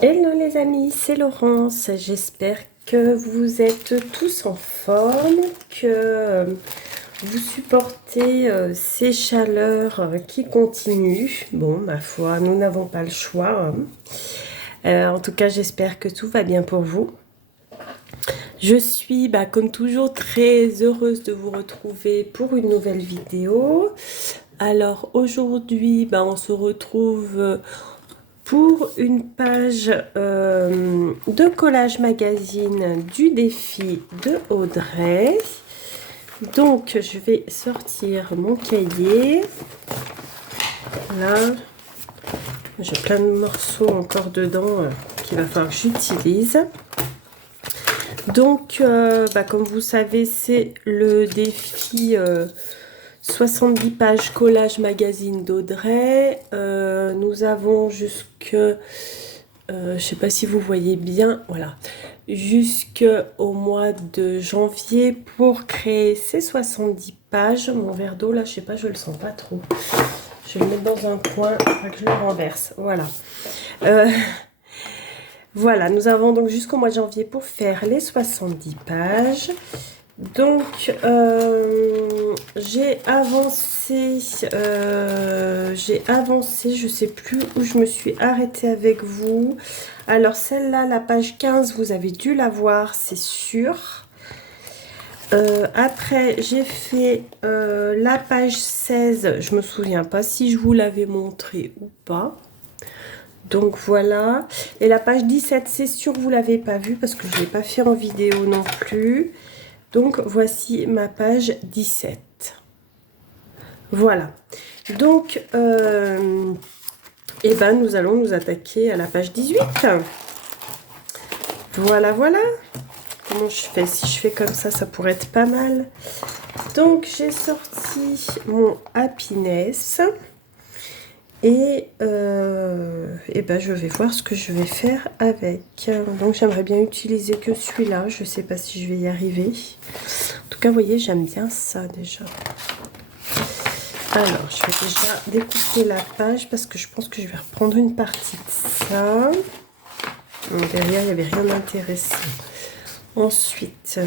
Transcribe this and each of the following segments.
Hello les amis, c'est Laurence. J'espère que vous êtes tous en forme, que vous supportez ces chaleurs qui continuent. Bon, ma foi, nous n'avons pas le choix, hein. En tout cas, j'espère que tout va bien pour vous. Je suis, comme toujours, très heureuse de vous retrouver pour une nouvelle vidéo. Alors aujourd'hui, on se retrouve pour une page de collage magazine du défi de Audrey. Donc je vais sortir mon cahier. Là, j'ai plein de morceaux encore dedans qu'il va falloir que j'utilise. Donc, comme vous savez, c'est le défi 70 pages collage magazine d'Audrey. Nous avons jusque, je sais pas si vous voyez bien, voilà, jusqu'au mois de janvier pour créer ces 70 pages. Mon verre d'eau là, je sais pas, je le sens pas trop. Je vais le mettre dans un coin, pas que je le renverse. Voilà. Voilà, nous avons donc jusqu'au mois de janvier pour faire les 70 pages. Donc, j'ai avancé, je sais plus où je me suis arrêtée avec vous. Alors, celle-là, la page 15, vous avez dû la voir, c'est sûr. Après, j'ai fait la page 16, je me souviens pas si je vous l'avais montré ou pas. Donc voilà, et la page 17, c'est sûr vous l'avez pas vue parce que je ne l'ai pas fait en vidéo non plus. Donc voici ma page 17. Voilà. Donc, nous allons nous attaquer à la page 18. Voilà, voilà. Comment je fais? Si je fais comme ça pourrait être pas mal. Donc j'ai sorti mon Happiness. Et je vais voir ce que je vais faire avec. Donc j'aimerais bien utiliser que celui-là. Je ne sais pas si je vais y arriver. En tout cas, vous voyez, j'aime bien ça déjà. Alors, je vais déjà découper la page parce que je pense que je vais reprendre une partie de ça. Donc, derrière, il n'y avait rien d'intéressant. Ensuite,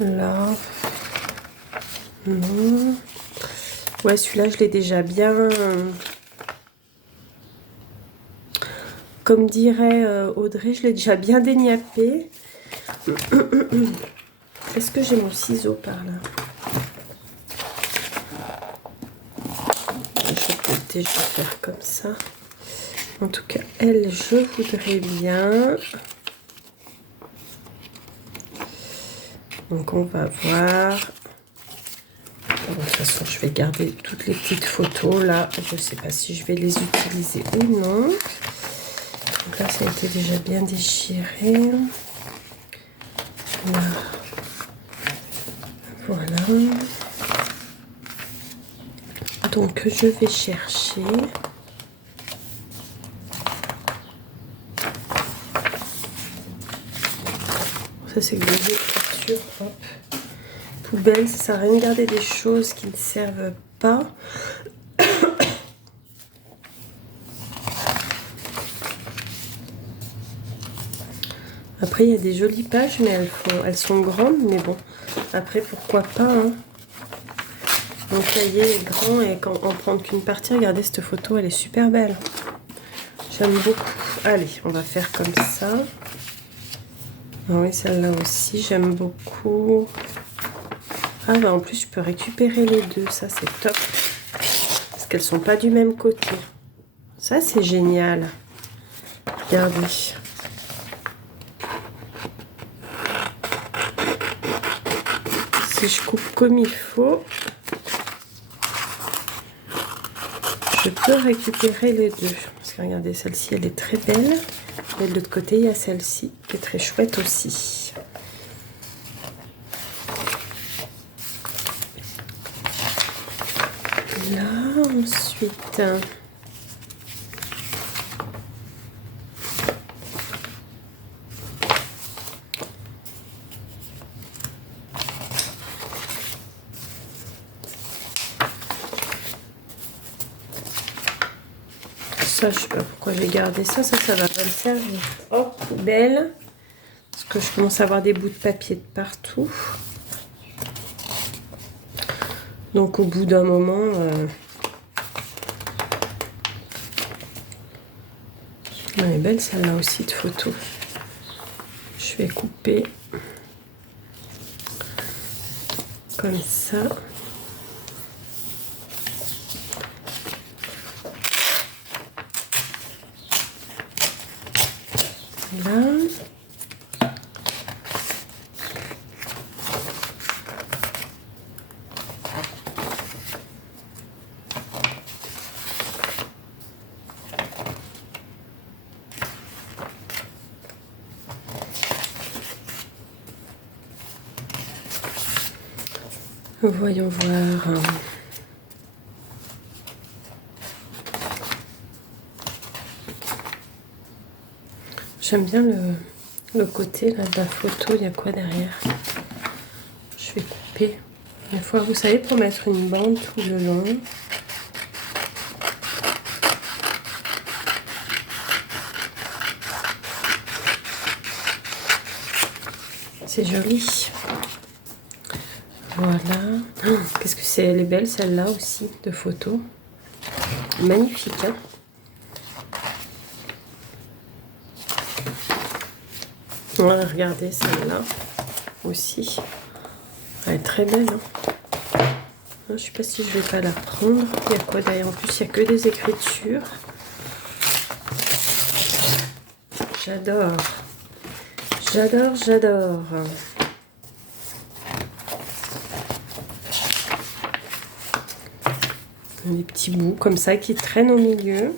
là. Non. Ouais, celui-là, je l'ai déjà bien... Comme dirait Audrey, je l'ai déjà bien déniapé. Est-ce que j'ai mon ciseau par là? Je vais faire comme ça. En tout cas, elle, je voudrais bien. Donc, on va voir. De toute façon, je vais garder toutes les petites photos là. Je ne sais pas si je vais les utiliser ou non. Donc là, ça a été déjà bien déchiré. Là. Voilà. Donc, je vais chercher. Ça, c'est le début de lecture. Hop. Poubelle, ça sert à rien de garder des choses qui ne servent pas. Après, il y a des jolies pages, mais elles sont grandes. Mais bon, après, pourquoi pas, hein. Mon cahier est grand et quand on prend qu'une partie, regardez cette photo, elle est super belle. J'aime beaucoup. Allez, on va faire comme ça. Ah oui, celle-là aussi, j'aime beaucoup. Ah en plus, je peux récupérer les deux, ça c'est top. Parce qu'elles sont pas du même côté. Ça, c'est génial. Regardez. Si je coupe comme il faut, je peux récupérer les deux. Parce que regardez, celle-ci, elle est très belle. Et de l'autre côté, il y a celle-ci qui est très chouette aussi. Là, ensuite... Ça, je sais pas pourquoi j'ai gardé ça. Ça va pas me servir. Hop, poubelle. Parce que je commence à avoir des bouts de papier de partout. Donc, au bout d'un moment... Elle est belle celle-là aussi de photo. Je vais couper comme ça. Là. Voyons voir. J'aime bien le côté là de la photo. Il y a quoi derrière? Je vais couper. Une fois, vous savez, pour mettre une bande tout le long. C'est joli. Voilà. Oh, qu'est-ce que c'est? Elle est belle celle-là aussi de photo. Magnifique, hein? Ouais, regardez celle-là aussi. Elle est très belle, hein? Je sais pas si je vais pas la prendre. Il y a quoi derrière? En plus, il n'y a que des écritures. J'adore. J'adore, j'adore. Des petits bouts comme ça qui traînent au milieu.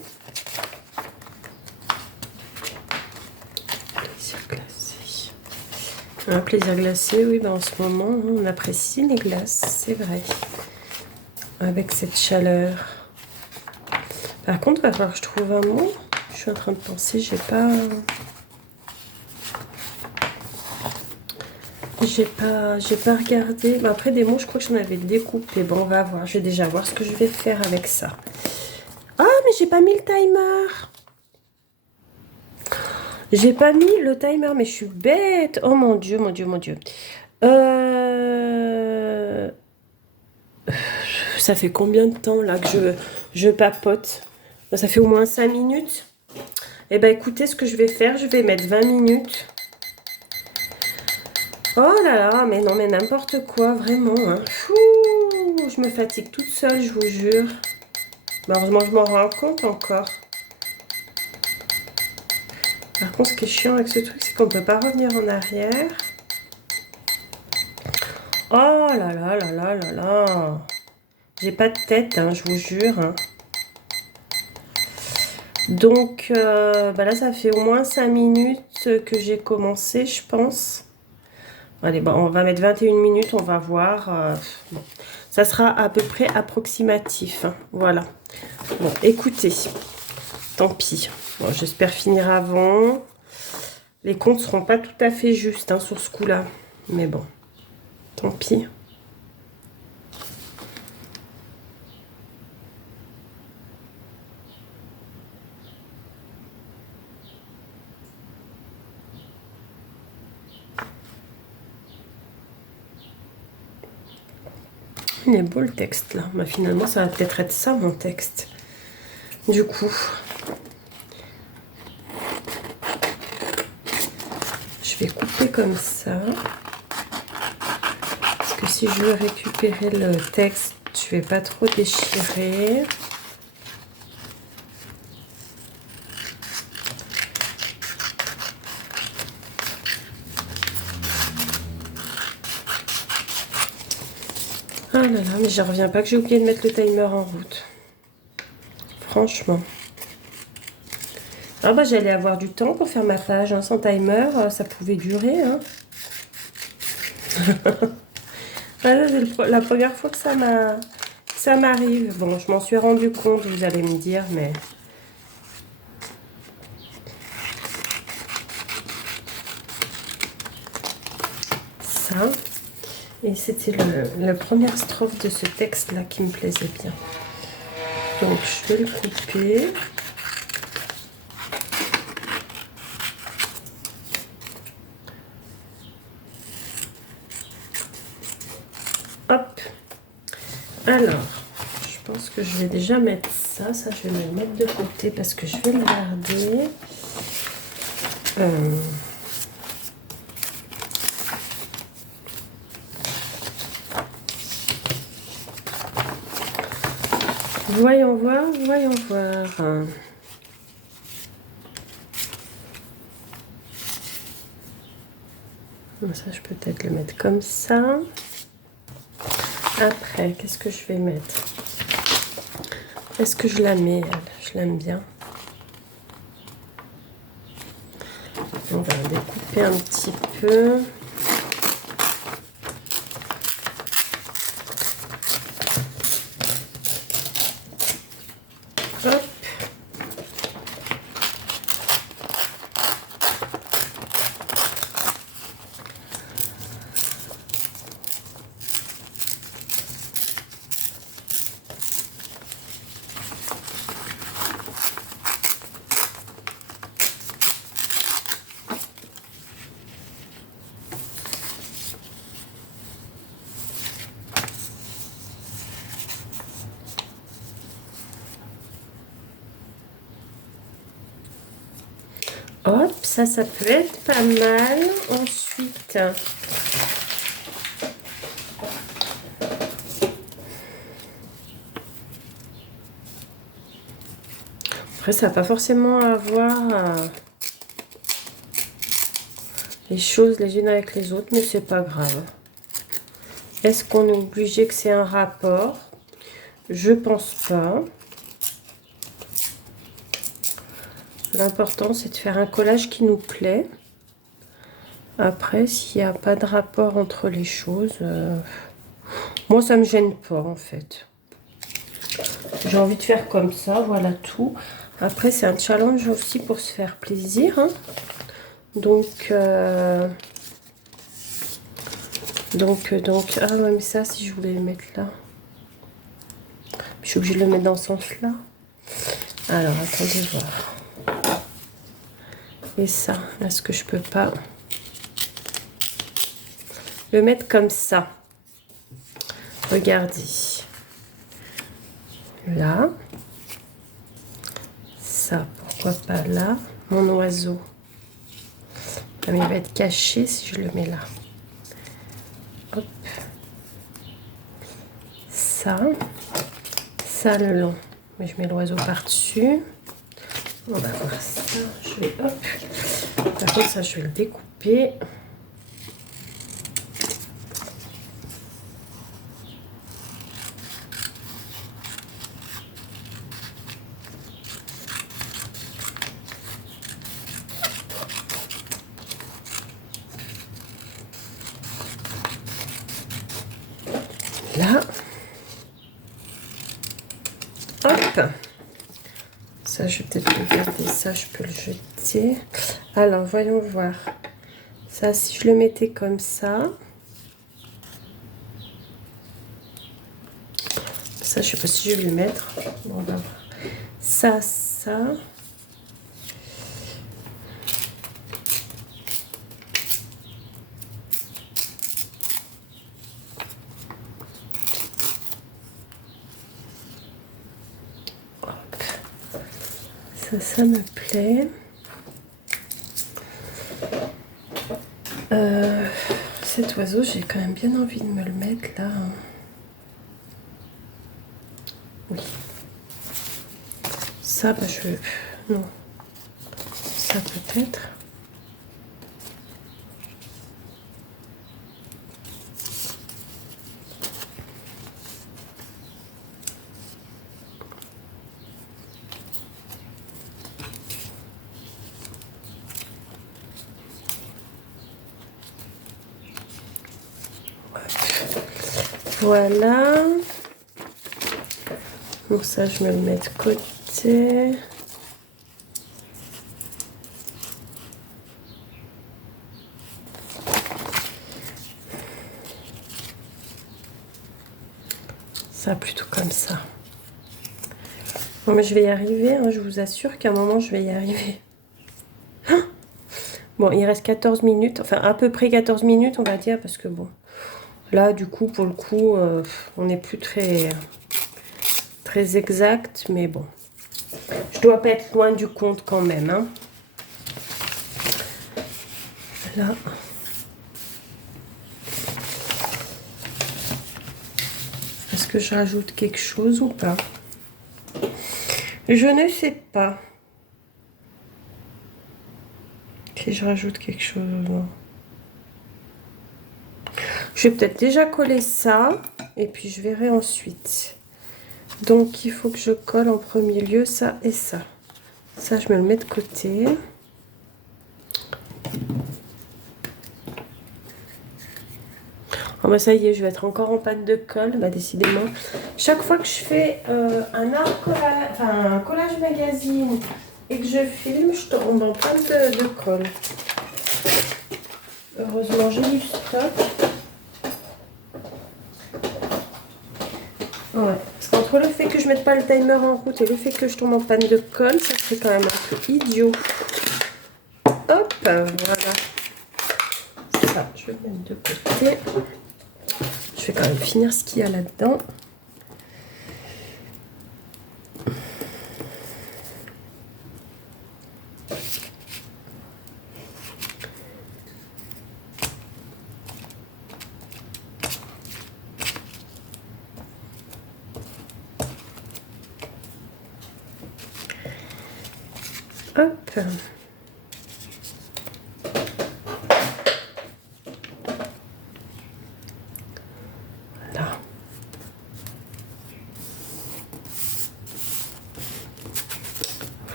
Plaisir glacé. Un plaisir glacé, oui, ben en ce moment, on apprécie les glaces, c'est vrai. Avec cette chaleur. Par contre, il va falloir que je trouve un mot. Je suis en train de penser, j'ai pas regardé. Ben après, des mots, je crois que j'en avais découpé. Bon, on va voir. Je vais déjà voir ce que je vais faire avec ça. Ah, mais j'ai pas mis le timer. J'ai pas mis le timer, mais je suis bête. Oh mon Dieu, mon Dieu, mon Dieu. Ça fait combien de temps là que je papote? Ça fait au moins 5 minutes. Eh ben écoutez, ce que je vais faire, je vais mettre 20 minutes. Oh là là, mais non, mais n'importe quoi, vraiment. Hein. Fou, je me fatigue toute seule, je vous jure. Mais heureusement, je m'en rends compte encore. Par contre, ce qui est chiant avec ce truc, c'est qu'on ne peut pas revenir en arrière. Oh là là là là là là. J'ai pas de tête, hein, je vous jure. Hein. Donc, bah là, ça fait au moins 5 minutes que j'ai commencé, je pense. Allez, bon, on va mettre 21 minutes, on va voir. Bon. Ça sera à peu près approximatif. Hein, voilà. Bon, écoutez, tant pis. Bon, j'espère finir avant. Les comptes ne seront pas tout à fait justes hein, sur ce coup-là. Mais bon, tant pis. Il est beau le texte là. Mais finalement, ça va peut-être être ça mon texte. Du coup, je vais couper comme ça. Parce que si je veux récupérer le texte, je vais pas trop déchirer. Ah là là, mais je reviens pas que j'ai oublié de mettre le timer en route. Franchement. Ah bah j'allais avoir du temps pour faire ma page. Hein. Sans timer, ça pouvait durer. Hein. Voilà, c'est la première fois que ça m'arrive. Bon, je m'en suis rendu compte, vous allez me dire, mais... Ça. Et c'était la première strophe de ce texte-là qui me plaisait bien. Donc, je vais le couper. Alors, je pense que je vais déjà mettre ça. Ça, je vais me le mettre de côté parce que je vais le garder. Voyons voir, voyons voir. Ça, je peux peut-être le mettre comme ça. Après, qu'est-ce que je vais mettre? Est-ce que je la mets, elle? Je l'aime bien. On va découper un petit peu. Hop. Hop, ça peut être pas mal. Ensuite, après, ça va pas forcément avoir les choses les unes avec les autres, mais c'est pas grave. Est-ce qu'on est obligé que c'est un rapport? Je pense pas. L'important, c'est de faire un collage qui nous plaît. Après, s'il n'y a pas de rapport entre les choses, moi, ça me gêne pas, en fait. J'ai envie de faire comme ça, voilà tout. Après, c'est un challenge aussi pour se faire plaisir. Hein. Donc, ah ouais, mais ça, si je voulais le mettre là. Je suis obligée de le mettre dans ce sens-là. Alors, attendez voir. Et ça, est-ce que je peux pas le mettre comme ça? Regardez. Là. Ça, pourquoi pas là? Mon oiseau. Ah, mais il va être caché si je le mets là. Hop. Ça. Ça le long. Mais je mets l'oiseau par-dessus. On va voir ça. Je vais, hop. Par contre, ça, je vais le découper. Là. Hop. Ça, je vais peut-être le garder. Ça, je peux le jeter. Alors, voyons voir. Ça, si je le mettais comme ça. Ça, je sais pas si je vais le mettre. Bon, on va voir. Ça. Hop. Ça me plaît. Cet oiseau, j'ai quand même bien envie de me le mettre là. Oui. Ça, bah, non. Ça peut-être. Voilà. Donc ça, je me le mets de côté. Ça, plutôt comme ça. Bon, mais je vais y arriver. Hein, je vous assure qu'à un moment, je vais y arriver. Bon, il reste 14 minutes. Enfin, à peu près 14 minutes, on va dire. Parce que bon, Là, du coup, pour le coup, on n'est plus très exact, mais bon. Je dois pas être loin du compte quand même, hein. Là. Est-ce que je rajoute quelque chose ou pas? Je ne sais pas si je rajoute quelque chose ou non. Je vais peut-être déjà coller ça et puis je verrai ensuite. Donc, il faut que je colle en premier lieu ça et ça. Ça, je me le mets de côté. Oh bah ça y est, je vais être encore en panne de colle, bah décidément. Chaque fois que je fais un collage magazine et que je filme, je tombe en panne de colle. Heureusement, j'ai du stock. Ouais, parce qu'entre le fait que je mette pas le timer en route et le fait que je tombe en panne de colle, ça serait quand même un peu idiot. Hop, voilà. Ça, je vais le mettre de côté. Je vais quand même finir ce qu'il y a là-dedans. Hop. Voilà.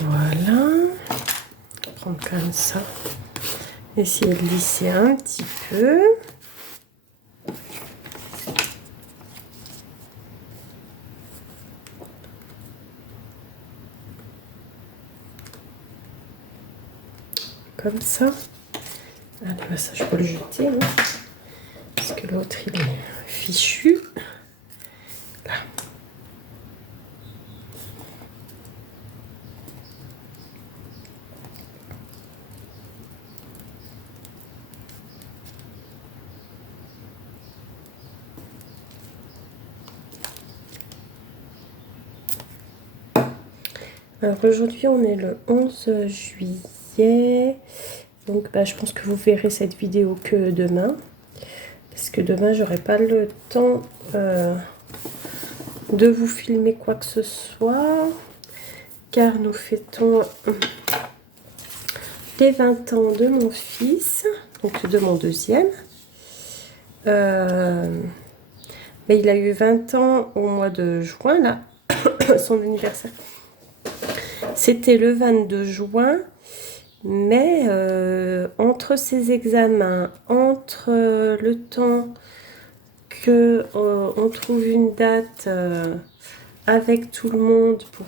Voilà. Prendre comme ça. Essayer de lisser un petit peu. Comme ça. Allez, bah ça, je peux le jeter. Hein, parce que l'autre, il est fichu. Là. Alors aujourd'hui, on est le 11 juillet. Donc, bah, je pense que vous verrez cette vidéo que demain. Parce que demain, j'aurai pas le temps de vous filmer quoi que ce soit. Car nous fêtons les 20 ans de mon fils. Donc, de mon deuxième. Mais il a eu 20 ans au mois de juin, là. Son anniversaire. C'était le 22 juin. Mais entre ces examens, entre le temps que on trouve une date avec tout le monde pour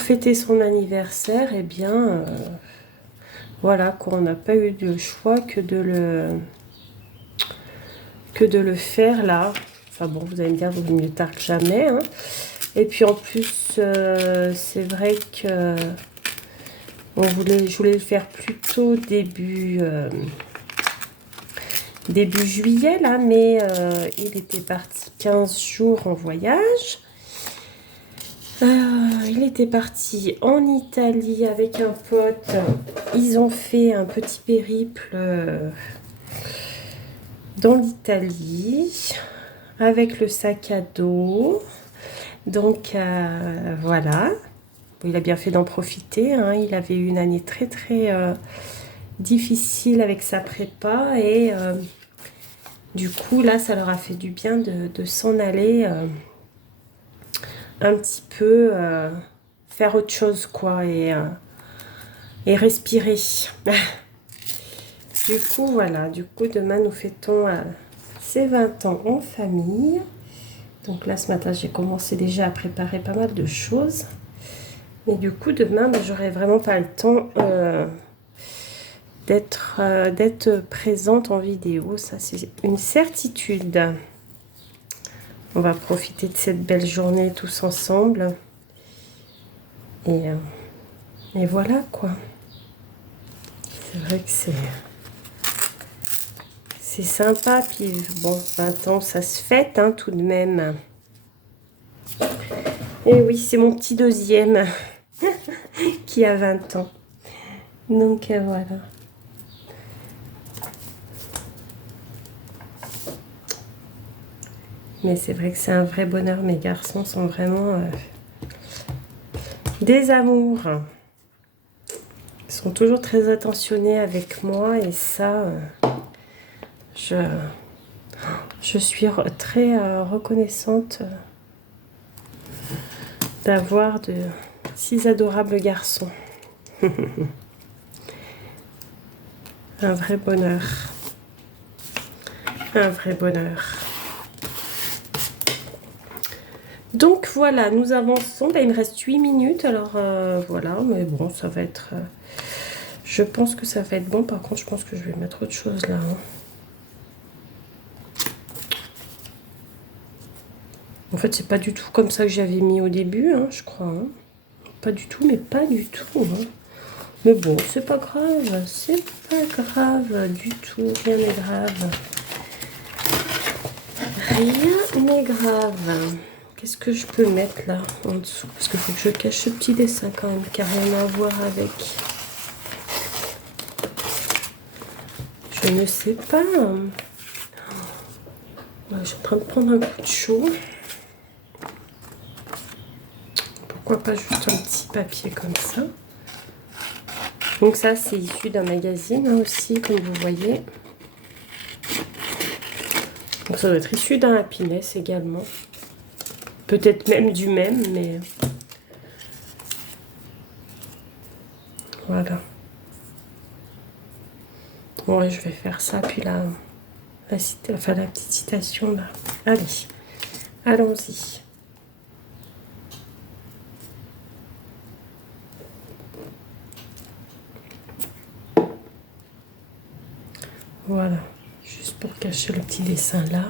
fêter son anniversaire, eh bien voilà quoi, on n'a pas eu de choix que de le faire là. Enfin bon, vous allez me dire, vaut mieux tard que jamais, hein. Et puis en plus, c'est vrai que je voulais le faire plutôt début juillet, là, mais il était parti 15 jours en voyage. Il était parti en Italie avec un pote. Ils ont fait un petit périple dans l'Italie avec le sac à dos. Donc, voilà. Il a bien fait d'en profiter, hein. Il avait eu une année très difficile avec sa prépa et du coup là ça leur a fait du bien de s'en aller un petit peu faire autre chose quoi et respirer. Du coup voilà, du coup demain nous fêtons ses 20 ans en famille. Donc là ce matin j'ai commencé déjà à préparer pas mal de choses. Mais du coup demain j'aurai vraiment pas le temps d'être présente en vidéo, ça c'est une certitude. On va profiter de cette belle journée tous ensemble. Et voilà quoi. C'est vrai que c'est c'est sympa. Puis bon, 20 ans, ça se fête hein, tout de même. Et oui, c'est mon petit deuxième qui a 20 ans. Donc voilà. Mais c'est vrai que c'est un vrai bonheur. Mes garçons sont vraiment des amours. Ils sont toujours très attentionnés avec moi et ça, je suis très reconnaissante d'avoir de si adorables garçons. Un vrai bonheur. Un vrai bonheur. Donc voilà, nous avançons. Là, il me reste 8 minutes. Alors voilà, mais bon, ça va être... je pense que ça va être bon. Par contre, je pense que je vais mettre autre chose là. Hein. En fait, c'est pas du tout comme ça que j'avais mis au début, hein, je crois. Hein. Pas du tout, mais pas du tout. Hein. Mais bon, c'est pas grave. C'est pas grave du tout. Rien n'est grave. Rien n'est grave. Qu'est-ce que je peux mettre là en dessous? Parce qu'il faut que je cache ce petit dessin quand même, qui n'a rien à voir avec. Je ne sais pas. Je suis en train de prendre un coup de chaud. Pourquoi pas juste un petit papier comme ça. Donc ça, c'est issu d'un magazine hein, aussi, comme vous voyez. Donc ça doit être issu d'un Happiness également. Peut-être même du même, mais... Voilà. Ouais, je vais faire ça, puis la petite citation là. Allez, allons-y. Voilà, juste pour cacher le petit dessin là.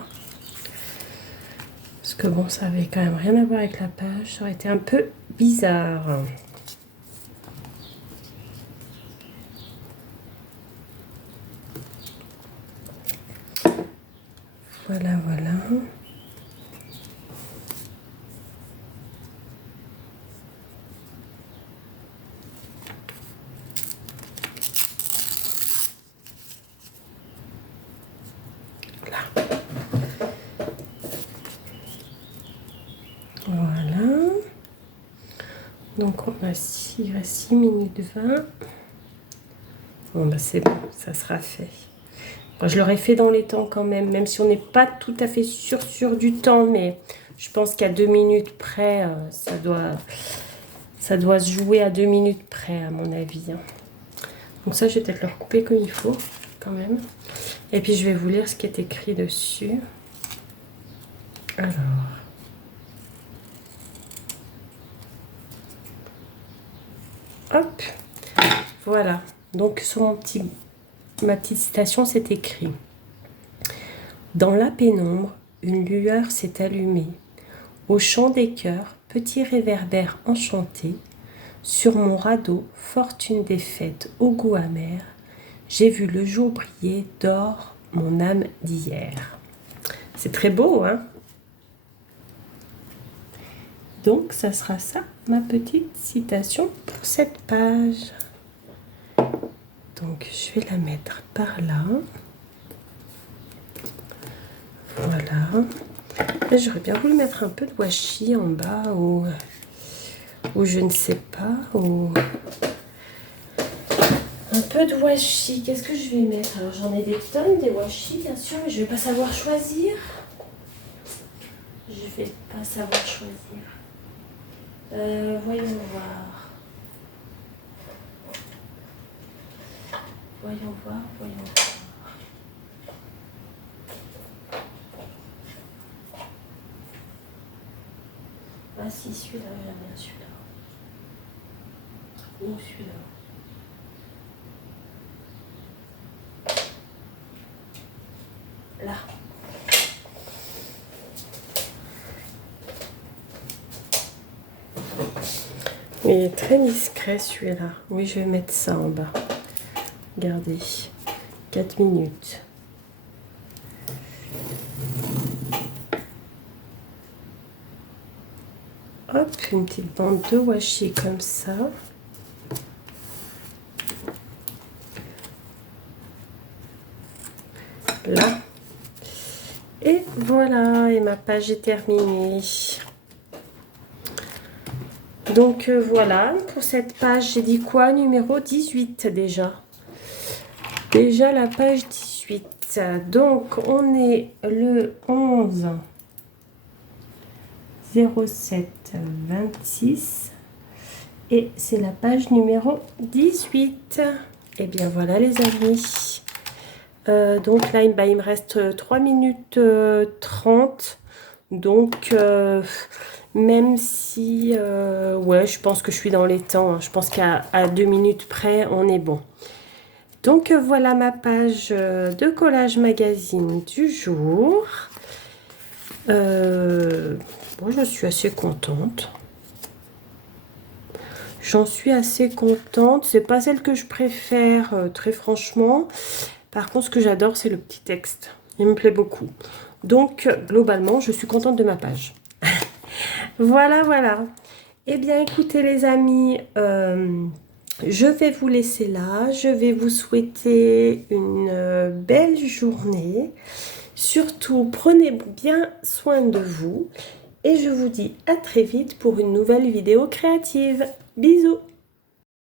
Parce que bon, ça avait quand même rien à voir avec la page. Ça aurait été un peu bizarre. Voilà, voilà. Là. Voilà. Donc on a 6 minutes 20. Bon bah c'est bon, ça sera fait. Bon, je l'aurais fait dans les temps quand même, même si on n'est pas tout à fait sûr du temps, mais je pense qu'à 2 minutes près, ça doit se jouer à 2 minutes près à mon avis. Hein. Donc ça, je vais peut-être le recouper comme il faut quand même. Et puis je vais vous lire ce qui est écrit dessus. Alors. Hop. Voilà. Donc sur ma petite citation, c'est écrit. Dans la pénombre, une lueur s'est allumée. Au chant des cœurs, petit réverbère enchanté, sur mon radeau, fortune défaite au goût amer, j'ai vu le jour briller d'or mon âme d'hier. C'est très beau, hein? Donc, ça sera ça, ma petite citation pour cette page. Donc, je vais la mettre par là. Voilà. J'aurais bien voulu mettre un peu de washi en bas ou je ne sais pas. Ou un peu de washi. Qu'est-ce que je vais mettre? Alors, j'en ai des tonnes, des washi, bien sûr, mais je ne vais pas savoir choisir. Je vais pas savoir choisir. Voyons voir. Voyons voir. Ah si, celui-là, j'aime bien celui-là. Ou celui-là. Là. Il est très discret celui-là. Oui, je vais mettre ça en bas. Regardez. 4 minutes. Hop, une petite bande de washi comme ça. Là. Et voilà, et ma page est terminée. Donc voilà, pour cette page, j'ai dit quoi? Numéro 18 déjà. Déjà la page 18. Donc on est le 11 07 26 et c'est la page numéro 18. Et bien voilà les amis. Donc là il me reste 3 minutes 30. Donc même si ouais, je pense que je suis dans les temps, hein. Je pense qu'à 2 minutes près on est bon. Donc voilà ma page de collage magazine du jour. Bon, je suis assez contente. J'en suis assez contente. C'est pas celle que je préfère, très franchement. Par contre, ce que j'adore, c'est le petit texte. Il me plaît beaucoup. Donc, globalement, je suis contente de ma page. Voilà, voilà. Eh bien, écoutez les amis, je vais vous laisser là. Je vais vous souhaiter une belle journée. Surtout, prenez bien soin de vous. Et je vous dis à très vite pour une nouvelle vidéo créative. Bisous!